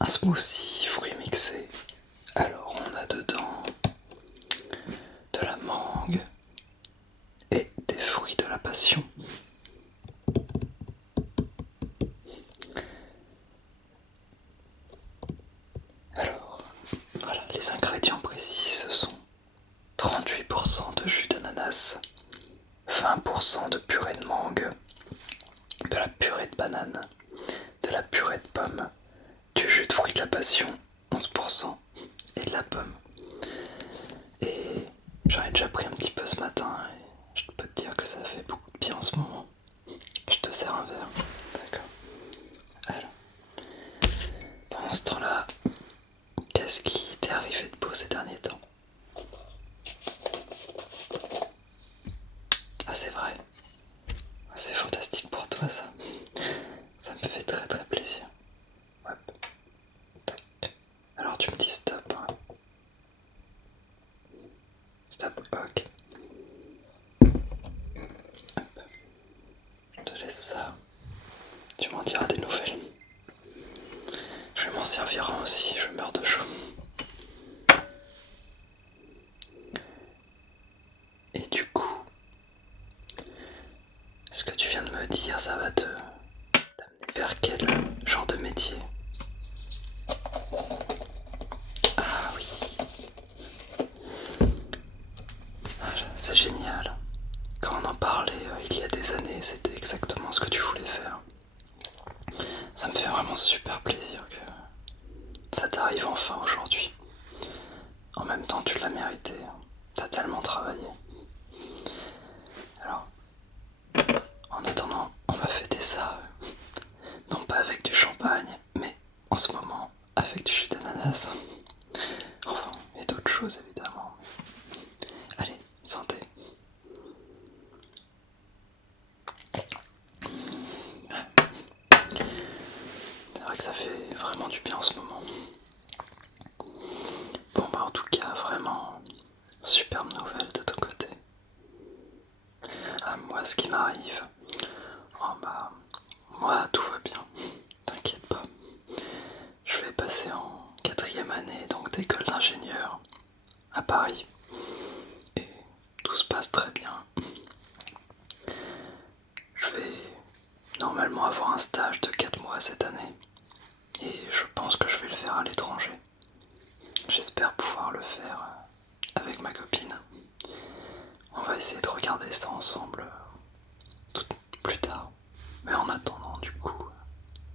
un smoothie fruits mixés. Alors on a dedans de la mangue et des fruits de la passion. Alors, voilà, les ingrédients précis, ce sont 38% de jus d'ananas, 20% de purée de mangue, de la purée de banane, de la purée de pomme, du jus de fruits de la passion, 11%, et de la pomme. Et j'en ai déjà pris un petit peu ce matin et je peux te dire que ça fait beaucoup de bien en ce moment. Je te sers un verre, d'accord? Alors, pendant ce temps-là, qu'est-ce qui t'est arrivé de beau ces derniers temps? Ah, c'est vrai, c'est fantastique pour toi ça. Ça me fait très très plaisir. Hop. Tac. Alors tu me dis stop, hein. Stop, ok. Hop. Je te laisse ça. Tu m'en diras des nouvelles. Je vais m'en servir un aussi, je meurs de chaud. Et du coup, ce que tu viens de me dire, ça va te t'amener vers quel genre de métier? Ah oui, c'est génial. Quand on en parlait il y a des années, c'était exactement ce que tu voulais faire. Ça me fait vraiment super plaisir que ça t'arrive enfin aujourd'hui. En même temps, tu l'as mérité. T'as tellement travaillé. Alors, en attendant, on va fêter ça, non pas avec du champagne, mais en ce moment avec du jus d'ananas. Enfin, et d'autres choses évidemment. Allez, santé. C'est vrai que ça fait vraiment du bien en ce moment. Bon bah en tout cas, vraiment, superbe nouvelle de ton côté. Ah, moi ce qui m'arrive, oh bah, moi tout va bien, t'inquiète pas. Je vais passer en quatrième année donc d'école d'ingénieur à Paris. Et tout se passe très bien. Je vais normalement avoir un stage de 4 mois cette année. Et je pense que je vais le faire à l'étranger. J'espère pouvoir le faire avec ma copine. On va essayer de regarder ça ensemble plus tard. Mais en attendant, du coup,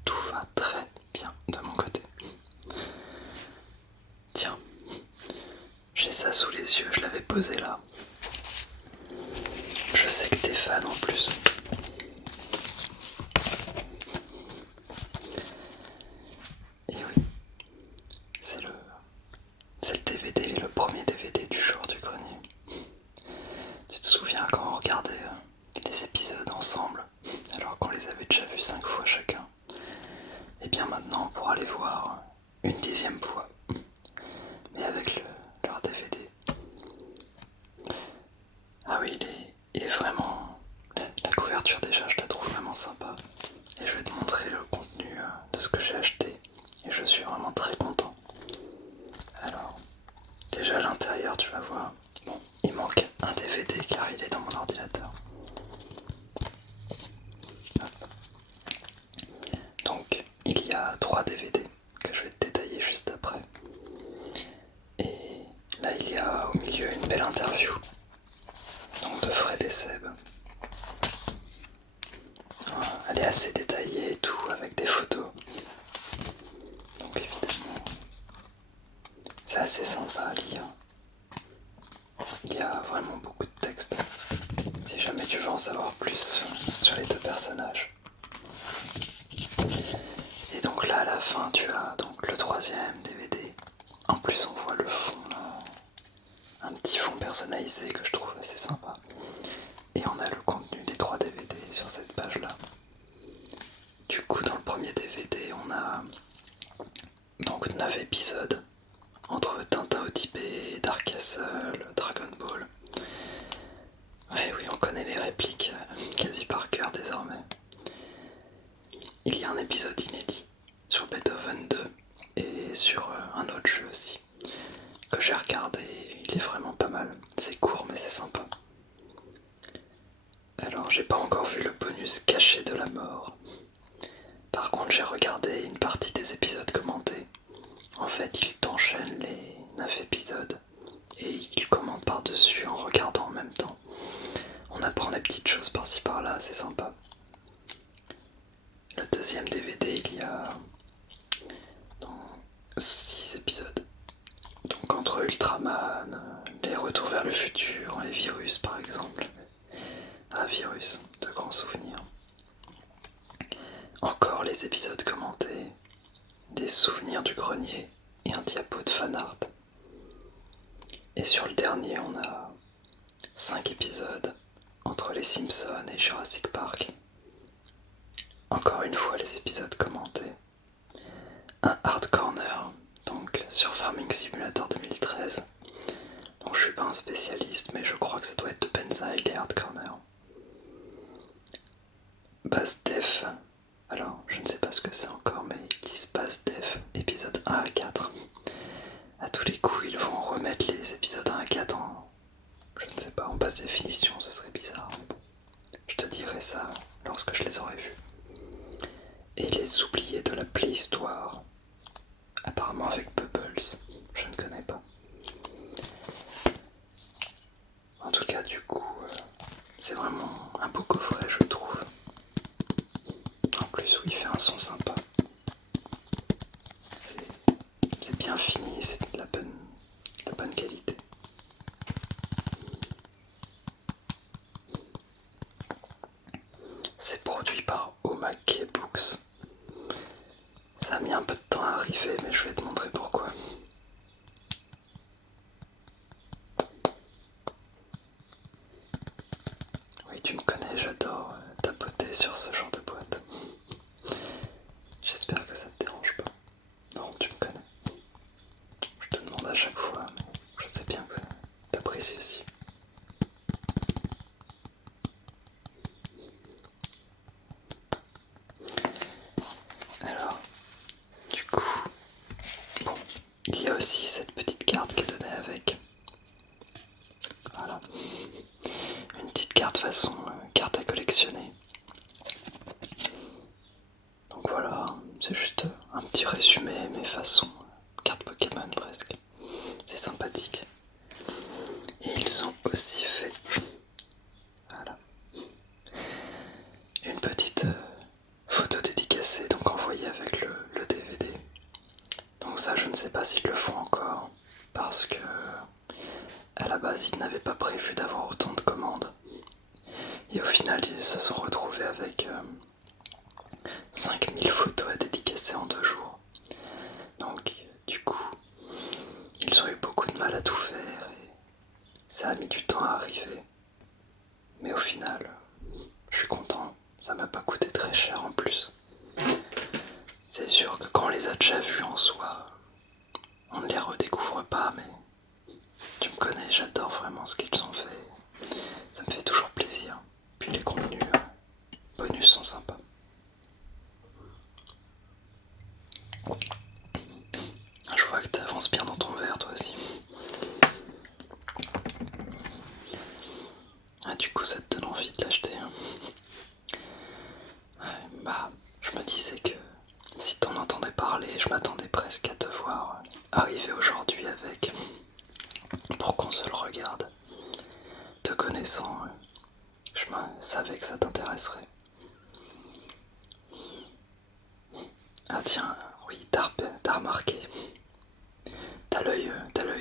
tout va très bien de mon côté. Tiens, j'ai ça sous les yeux, je l'avais posé là. Je sais que t'es fan en plus. Et oui, c'est le, c'est le DVD, le premier DVD du jour du grenier. Tu te souviens quand on regardait les épisodes ensemble, alors qu'on les avait déjà vus 5 fois chacun? Et bien maintenant on pourra les voir une 10e fois, mais avec leur DVD. Ah oui, il est vraiment... La couverture déjà, je la trouve vraiment sympa. Et je vais te montrer le contenu de ce que j'ai acheté. Et je suis vraiment très content. Alors, déjà à l'intérieur, tu vas voir. Bon, il manque un DVD car il est dans mon ordinateur. Donc, il y a 3 DVD que je vais te détailler juste après. Et là, il y a au milieu une belle interview. Donc de Fred et Seb. Elle est assez détaillée et tout, avec des photos. Donc évidemment, c'est assez sympa à lire. Il y a vraiment beaucoup de texte. Si jamais tu veux en savoir plus sur les deux personnages. Et donc là, à la fin, tu as donc le 3e DVD. En plus, on voit le fond, là, un petit fond personnalisé que je trouve assez sympa. Et on a le contenu des 3 DVD sur cette page-là. Du coup, dans le premier DVD, on a donc 9 épisodes entre Tintin au Tibet, Dark Castle, Dragon Ball. Ouais, oui, on connaît les répliques quasi par cœur désormais. Il y a un épisode inédit sur Beethoven 2 et aller sur un autre jeu aussi que j'ai regardé, il est vraiment pas mal. C'est court mais c'est sympa. Alors j'ai pas encore vu le bonus caché de la mort. Par contre j'ai regardé une partie des épisodes commentés. En fait il t'enchaîne les 9 épisodes et il commente par-dessus en regardant en même temps. On apprend des petites choses par-ci par-là, c'est sympa. Le deuxième DVD il y a 6 épisodes. Donc entre Ultraman, les retours vers le futur et Virus par exemple. Ah Virus, de grands souvenirs. Encore les épisodes commentés, des souvenirs du grenier et un diapo de fanart. Et sur le dernier on a 5 épisodes entre les Simpsons et Jurassic Park. Encore une fois les épisodes commentés. Un Hard Corner, donc sur Farming Simulator 2013. Donc je suis pas un spécialiste, mais je crois que ça doit être de Benzaï les Hard Corner. Bass Def, alors je ne sais pas ce que c'est encore, mais ils disent Bass Def, épisode 1 à 4. À tous les coups, ils vont remettre les épisodes 1 à 4 en, je ne sais pas, en basse définition, ce serait bizarre. Mais bon, je te dirai ça lorsque je les aurai vus. Et les oubliés de la préhistoire, apparemment avec Bubbles, je ne connais pas. En tout cas, du coup, c'est vraiment un beau coffret, je trouve. En plus, où il fait un son sympa. C'est bien fini, c'est de la bonne qualité. C'est produit par Omake Books. Ça a mis un peu de temps à arriver, mais je vais te montrer pourquoi. Oui, tu me connais, j'adore tapoter sur ce genre de boîte. J'espère que ça te dérange pas. Non, tu me connais. Je te demande à chaque fois, mais je sais bien que t'apprécies aussi. Alors, du coup, bon, il y a aussi cette petite carte qui est donnée avec. Voilà. Une petite carte façon carte à collectionner. Donc voilà, c'est juste un petit résumé, mais façon carte Pokémon presque. C'est sympathique. Et ils ont aussi fait, voilà, une petite photo dédicacée, donc envoyée avec le DVD. Donc ça, je ne sais pas s'ils le font encore, parce que à la base, ils n'avaient pas prévu d'avoir autant de commandes. Et au final, ils se sont retrouvés avec 5000 photos à dédicacer en 2 jours. Donc, du coup, ils ont eu beaucoup de mal à tout faire et ça a mis du temps à arriver. Mais au final, je suis content, ça m'a pas coûté très cher en plus. C'est sûr que quand on les a déjà vus en soi, on ne les redécouvre pas, mais tu me connais, j'adore vraiment ce qu'ils ont fait. Ça me fait toujours plaisir. Puis les contenus bonus sont sympas. Je vois que tu avances bien dans ton verre toi aussi. Ah, du coup ça te donne envie de l'acheter. Bah, je me disais que si t'en entendais parler, je m'attendais presque à te voir arriver aujourd'hui avec pour qu'on se le regarde. Te connaissant, je savais que ça t'intéresserait. Ah tiens, oui, t'as remarqué. T'as l'œil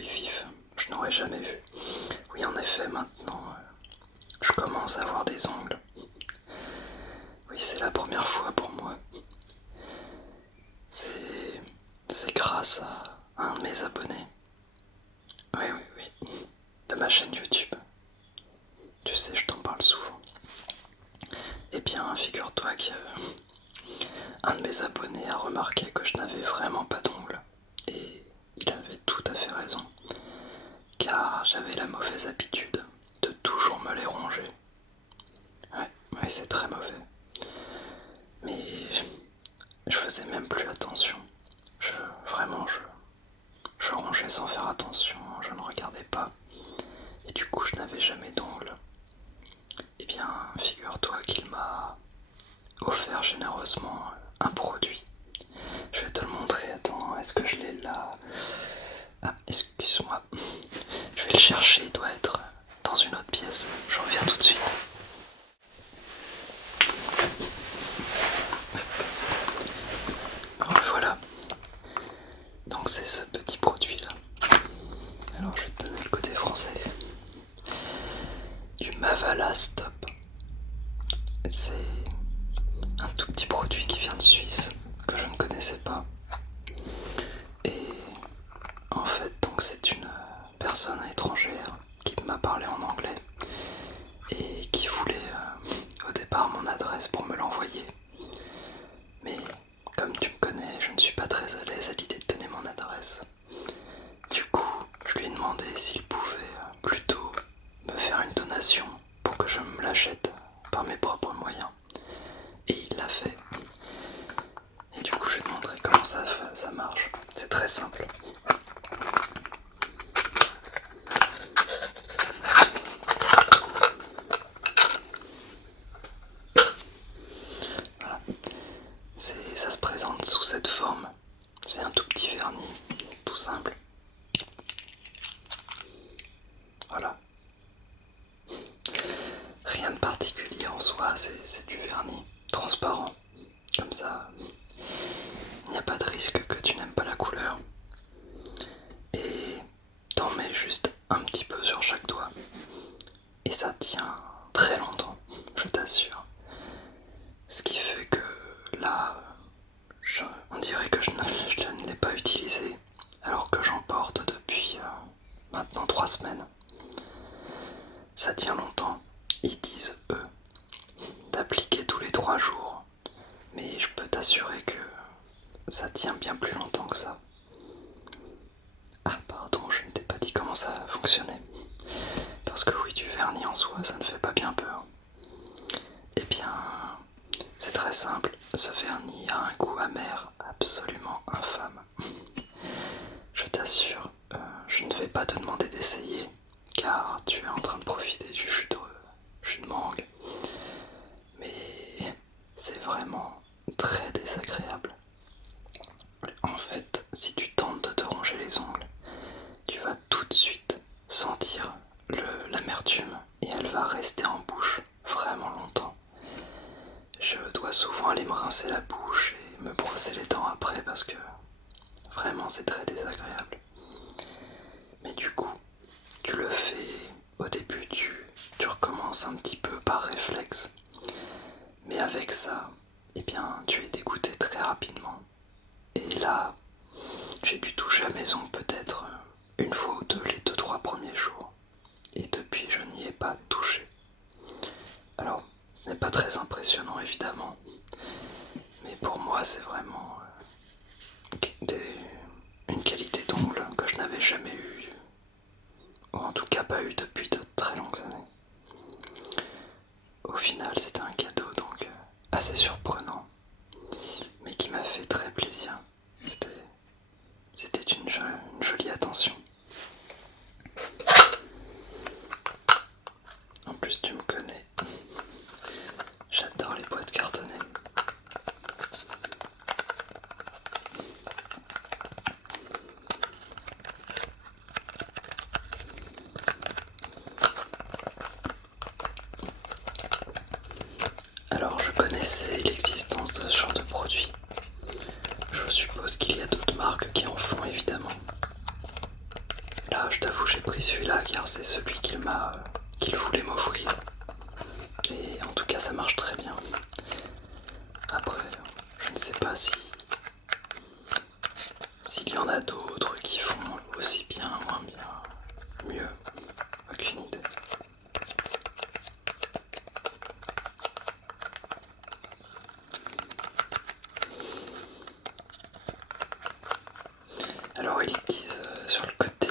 vif, je n'aurais jamais vu. Oui, en effet, maintenant, je commence à avoir des ongles. Oui, c'est la première fois pour moi. C'est grâce à un de mes abonnés. Oui, oui, oui. De ma chaîne YouTube. Tu sais, je t'en parle souvent. Eh bien, figure-toi qu'un de mes abonnés a remarqué que je n'avais vraiment pas d'ongles. Et il avait tout à fait raison. Car j'avais la mauvaise habitude de toujours me les ronger. Ouais, c'est très mauvais. Mais je faisais même plus attention. Vraiment, que je l'ai là? Ah, excuse-moi. Je vais le chercher, il doit être dans une autre pièce. Je reviens tout de suite. Alors voilà. Donc c'est ce petit produit là. Alors je vais te donner le côté français. Du Mavala Stop. C'est un tout petit produit qui vient de Suisse, que je ne connaissais pas. Et en fait, donc c'est une personne étrangère qui m'a parlé en anglais et qui voulait au départ mon adresse pour me l'envoyer. Mais comme tu me connais, je ne suis pas très à l'aise à l'idée de donner mon adresse. Du coup, je lui ai demandé s'il pouvait plutôt me faire une donation pour que je me l'achète par mes propres moyens. Et il l'a fait. Et du coup, je vais te montrer comment ça marche. C'est très simple. Voilà. Ça se présente sous cette forme. C'est un tout petit vernis, tout simple. Voilà. Rien de particulier en soi, c'est du vernis transparent. Comme ça, il n'y a pas de risque que tu n'aimes pas la couleur. Et t'en mets juste un petit peu sur chaque doigt. Et ça tient très longtemps, je t'assure. Ce qui fait que là, on dirait que je ne l'ai pas utilisé, alors que j'en porte depuis maintenant 3 semaines. Ça tient longtemps. Ils disent, eux, d'appliquer tous les 3 jours. Mais je peux t'assurer que ça tient bien plus longtemps que ça. Ah pardon, je ne t'ai pas dit comment ça fonctionnait. Parce que oui, du vernis en soi, ça ne fait pas bien peur. Eh bien, c'est très simple. Ce vernis a un goût amer absolument infâme. Je t'assure, je ne vais pas te demander d'essayer, car tu es en train de profiter du jus de mangue. Mais c'est vraiment très désagréable. En fait, si tu tentes de te ronger les ongles, tu vas tout de suite sentir l'amertume et elle va rester en bouche vraiment longtemps. Je dois souvent aller me rincer la bouche et me brosser les dents après parce que vraiment c'est très désagréable. Mais du coup, tu le fais au début, tu recommences un petit peu par réflexe. Mais avec ça, eh bien, tu es dégoûté très rapidement. Et là, j'ai dû toucher à mes ongles peut-être une fois ou deux les 2-3 premiers jours. Et depuis, je n'y ai pas touché. Alors, ce n'est pas très impressionnant évidemment, mais pour moi, c'est vraiment une qualité d'ongle que je n'avais jamais eue, ou en tout cas pas eu depuis de très longues années. Au final, c'était un cadeau donc assez surprenant, mais qui m'a fait très plaisir. C'était une jolie attention. En plus, tu me connais, j'adore les boîtes cartonnées. Alors, je connaissais l'existence de ce genre de produit. Je suppose qu'il y a d'autres marques qui en font évidemment. Là, je t'avoue, j'ai pris celui-là car c'est celui qu'il voulait m'offrir. Et en tout cas, ça marche très bien. Après, je ne sais pas s'il y en a d'autres qui font aussi bien, moins bien, mieux. Aucune idée. Alors, ils disent sur le côté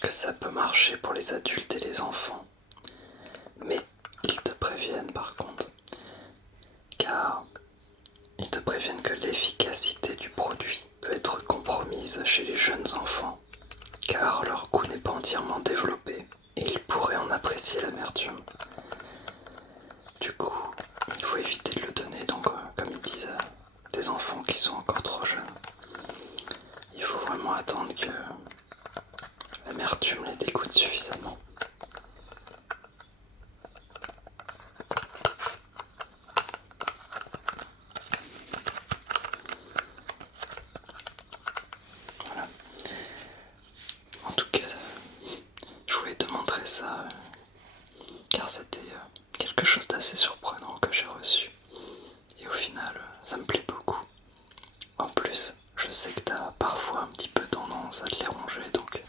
que ça peut marcher pour les adultes et les enfants. Mais ils te préviennent par contre, car ils te préviennent que l'efficacité du produit peut être compromise chez les jeunes enfants, car leur goût n'est pas entièrement développé et ils pourraient en apprécier l'amertume. Du coup, il faut éviter de le donner, donc comme ils disent à des enfants qui sont encore trop jeunes. attendre que l'amertume les dégoûte suffisamment. Voilà. En tout cas, je voulais te montrer ça car c'était quelque chose d'assez surprenant que j'ai reçu. Et au final, ça me plaît beaucoup. En plus, je sais que tu as parfois un petit peu tendance à te les ronger, donc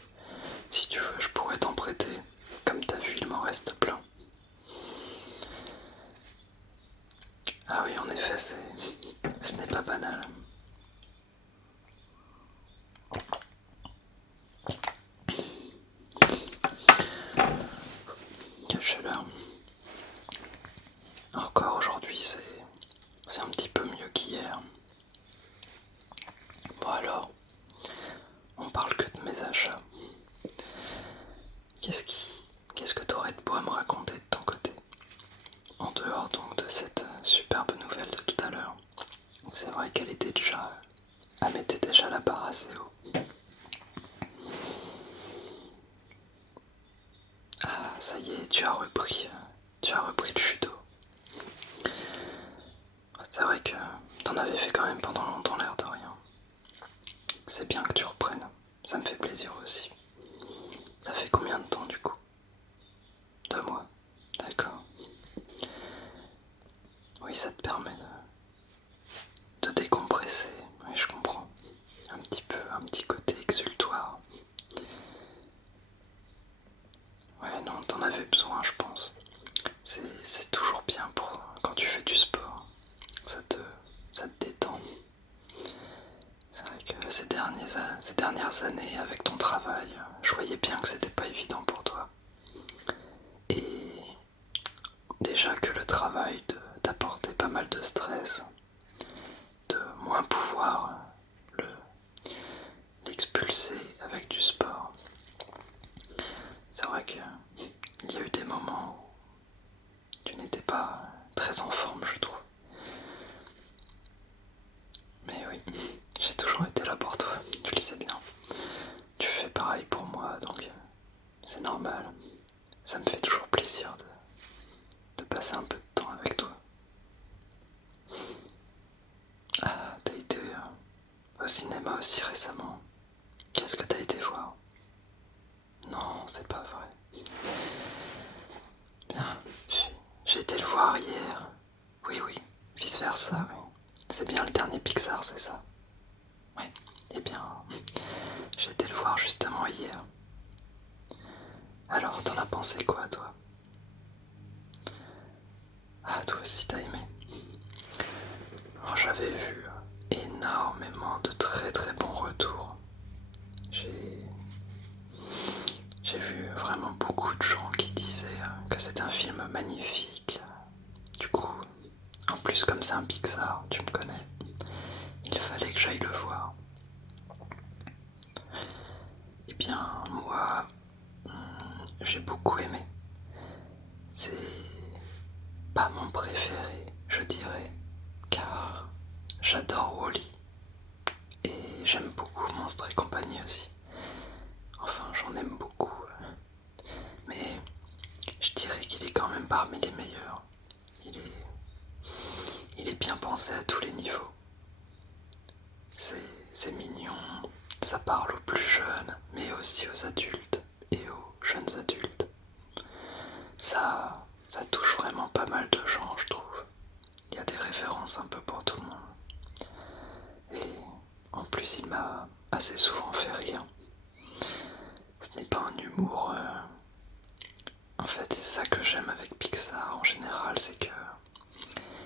si tu veux, je pourrais t'en prêter. Comme tu as vu, il m'en reste plein. Ah oui, en effet, ce n'est pas banal. Quelle chaleur. Encore aujourd'hui, c'est un petit peu mieux qu'hier. Bon alors, on parle que de mes achats. Qu'est-ce que t'aurais de beau à me raconter de ton côté? En dehors donc de cette superbe nouvelle de tout à l'heure. C'est vrai qu'elle était déjà... Elle mettait déjà la barre assez haut. Ah, ça y est, tu as repris le judo. C'est vrai que t'en avais fait quand même pendant longtemps, l'air de rien. C'est bien que tu reprennes, ça me fait plaisir aussi. Ça fait combien de temps du coup? 2 mois, d'accord. Oui, ça te permet de décompresser, oui je comprends. Un petit peu, un petit côté exultoire. Ouais, non, t'en avais besoin, je pense. C'est toujours bien pour quand tu fais du sport. Ça te détend. C'est vrai que ces dernières années, avec ton travail, je voyais bien que c'était pas évident pour toi. Et déjà que le travail t'apportait pas mal de stress, de moins pouvoir l'expulser avec du sport. C'est vrai qu'il y a eu des moments où tu n'étais pas très en forme, je trouve. Mais oui, j'ai toujours été là pour toi, tu le sais bien. Tu fais pareil pour moi, donc c'est normal. Ça me fait toujours plaisir de passer un peu de temps avec toi. Ah, t'as été au cinéma aussi récemment. Qu'est-ce que t'as été voir? Non, c'est pas vrai. Bien, j'ai été le voir hier. Oui, oui, vice versa, oui. C'est bien le dernier Pixar, c'est ça? Oui. Eh bien, j'ai été le voir justement hier. Alors, t'en as pensé quoi, toi? Ah, toi aussi t'as aimé. Alors, j'avais vu énormément de très très bons retours. J'ai j'ai vu vraiment beaucoup de gens qui disaient que c'est un film magnifique. Du coup, en plus comme c'est un Pixar, tu me connais, il fallait que j'aille le voir. Eh bien, moi, j'ai beaucoup aimé. C'est pas mon préféré, je dirais, car j'adore Wall-E et j'aime beaucoup Monstres et compagnie aussi. Enfin, j'en aime beaucoup, mais je dirais qu'il est quand même parmi les meilleurs. Il est, il est bien pensé à tous les niveaux. C'est mignon, ça parle aux plus jeunes, mais aussi aux adultes et aux jeunes adultes. Ça touche vraiment pas mal de gens, je trouve. Il y a des références un peu pour tout le monde. Et en plus, il m'a assez souvent fait rire. Ce n'est pas un humour. En fait, c'est ça que j'aime avec Pixar en général, c'est que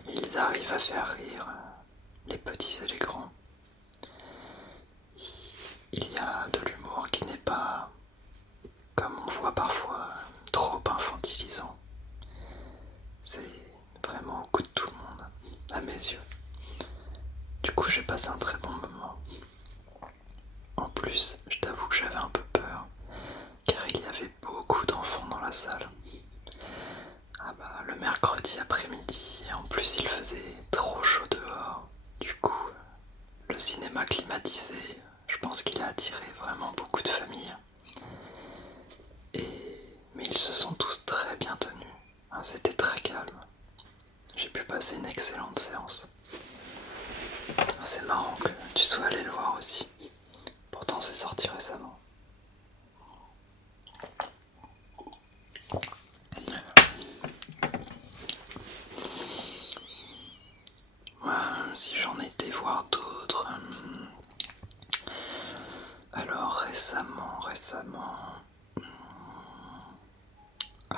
ils arrivent à faire rire les petits et les grands. Il y a de l'humour qui n'est pas, comme on voit parfois, trop infantilisant. C'est vraiment au goût de tout le monde, à mes yeux. Du coup, j'ai passé un très bon moment. En plus, je t'avoue que j'avais un peu peur, car il y avait beaucoup d'enfants dans la salle. Ah bah, le mercredi après-midi, et en plus il faisait trop chaud dehors. Du coup, le cinéma climatisé, je pense qu'il a attiré vraiment beaucoup de familles. Mais ils se sont tous très bien tenus. Hein, c'était très calme. J'ai pu passer une excellente séance. Ah, c'est marrant que tu sois allé le voir aussi. Pourtant c'est sorti récemment. Si j'en étais voir d'autres. Alors récemment.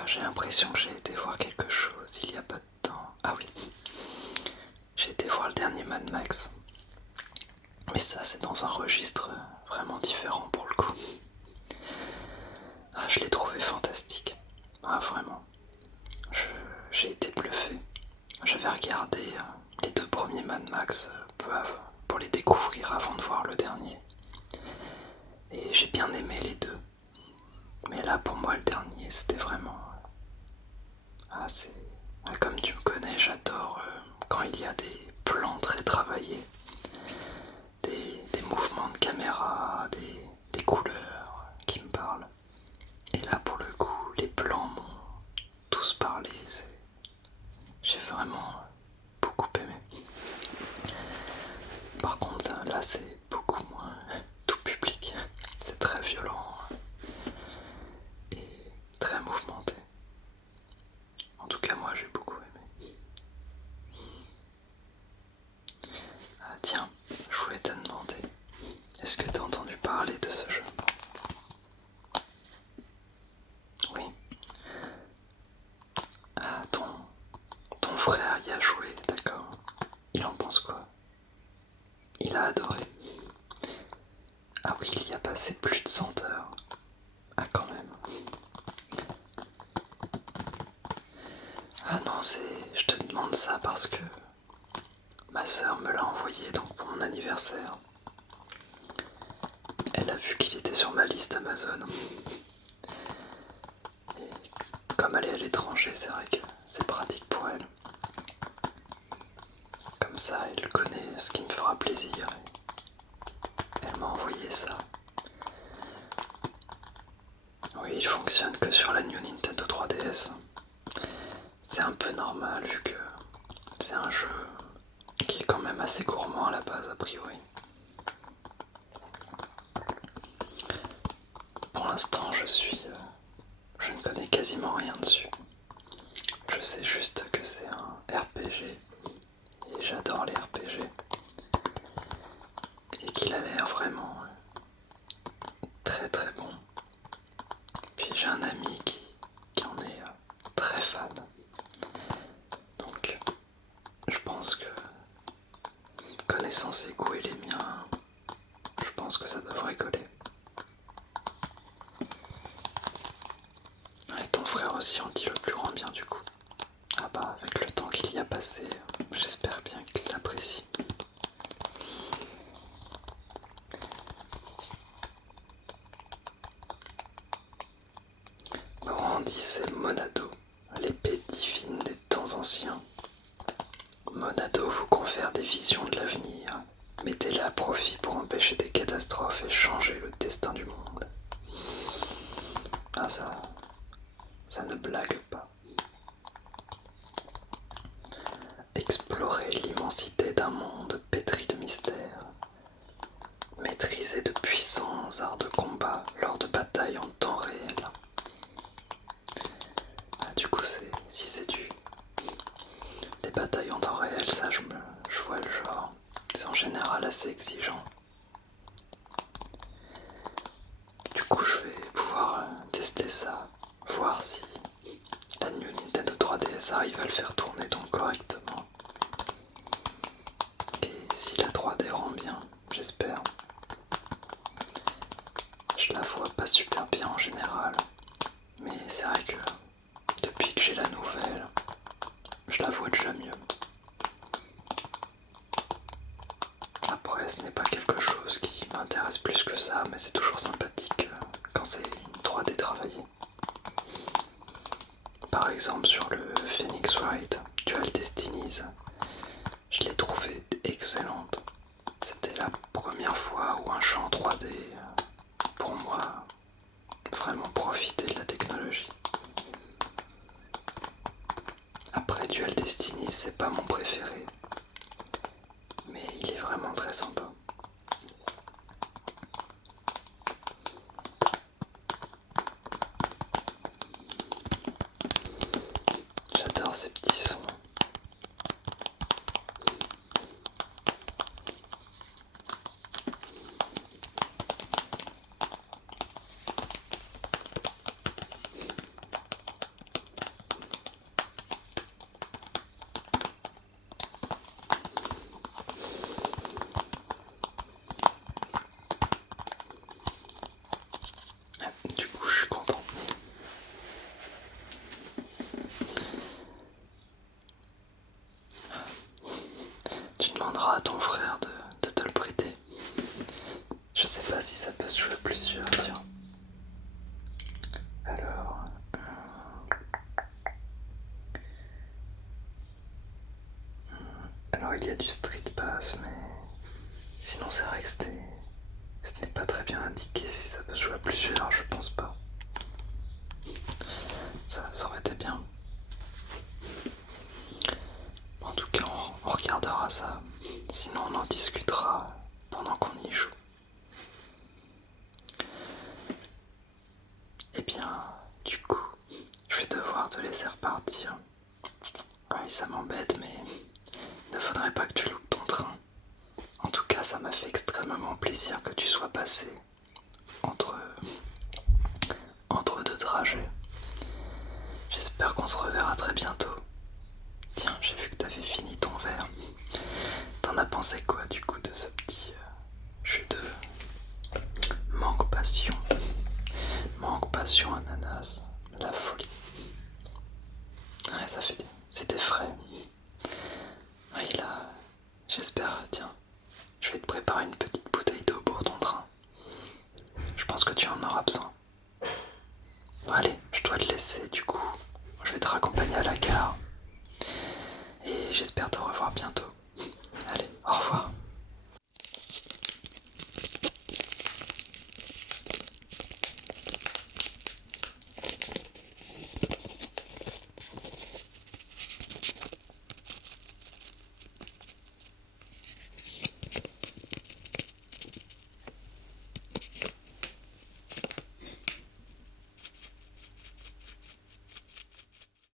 J'ai l'impression que j'ai été voir quelque chose il y a pas de temps. Ah oui. J'ai été voir le dernier Mad Max. Mais ça c'est dans un registre vraiment différent pour le coup. Je l'ai trouvé fantastique. Vraiment. J'ai été bluffé. J'avais regardé les 2 premiers Mad Max peu avant, pour les découvrir avant de voir le dernier. Et j'ai bien aimé les 2. Mais là pour moi le dernier c'était vraiment... Comme tu me connais, j'adore quand il y a des plans très travaillés, des mouvements de caméra, des couleurs qui me parlent. Et là pour le coup les plans m'ont tous parlé. J'ai vraiment beaucoup aimé. Par contre là c'est beaucoup moins tout public. C'est très violent et très mouvementé. En tout cas moi j'ai beaucoup aimé. Tiens, je voulais te demander, est-ce que tu as entendu parler de ce jeu? Oui. Ton frère y a joué, d'accord. Il en pense quoi? Il a adoré. Ah oui, il y a passé plus de 100 heures. Ah quand même. Ah non, je te demande ça parce que ma sœur me l'a envoyé donc pour mon anniversaire. Elle a vu qu'il était sur ma liste Amazon. Et comme elle est à l'étranger, c'est vrai que c'est pratique pour elle. Comme ça, elle connaît ce qui me fera plaisir. Elle m'a envoyé ça. Oui, il fonctionne que sur la New Nintendo 3DS. C'est un peu normal vu que c'est un jeu qui est quand même assez gourmand à la base a priori. Pour l'instant, je ne connais quasiment rien dessus. Je sais juste que c'est un RPG et j'adore les RPG et qu'il a l'air vraiment très très bon. Puis j'ai un ami qui en est très fan. Donc je pense que connaissant ses goûts et les miens, je pense que ça devrait coller. Et ton frère aussi en dit le plus grand bien du coup. Ah bah avec le temps qu'il y a passé, j'espère bien qu'il l'apprécie. Brandissez Monado, l'épée divine des temps anciens. Monado vous confère des visions de l'avenir. Mettez-la à profit pour empêcher des catastrophes et changer le destin du monde. Ah ça ne blague pas. Explorez l'immensité d'un monde pétri de mystères. Maîtrisez de puissants arts de combat lors de batailles en temps réel. Du coup, si c'est des batailles en temps réel, ça je vois le genre. C'est en général assez exigeant. Du coup, je vais pouvoir tester ça, voir si la New Nintendo 3DS arrive à le faire tourner donc correctement. Et si la 3D rend bien, j'espère. Je la vois pas super bien en général, mais c'est vrai que depuis que j'ai la nouvelle, je la vois déjà mieux. Après, ce n'est pas quelque chose qui m'intéresse plus que ça, mais c'est toujours sympathique quand c'est une 3D travaillée. Par exemple, sur le Phoenix Wright Dual Destinies, je l'ai trouvée excellente. C'était la première fois où un champ 3D, pour ça peut se jouer à plusieurs, tiens. Alors... Alors il y a du Street Pass, mais sinon c'est vrai que ce n'est pas très bien indiqué si ça peut se jouer à plusieurs, je pense pas. Ça aurait été bien. En tout cas, on regardera ça. Sinon, on en discutera pendant qu'on y joue.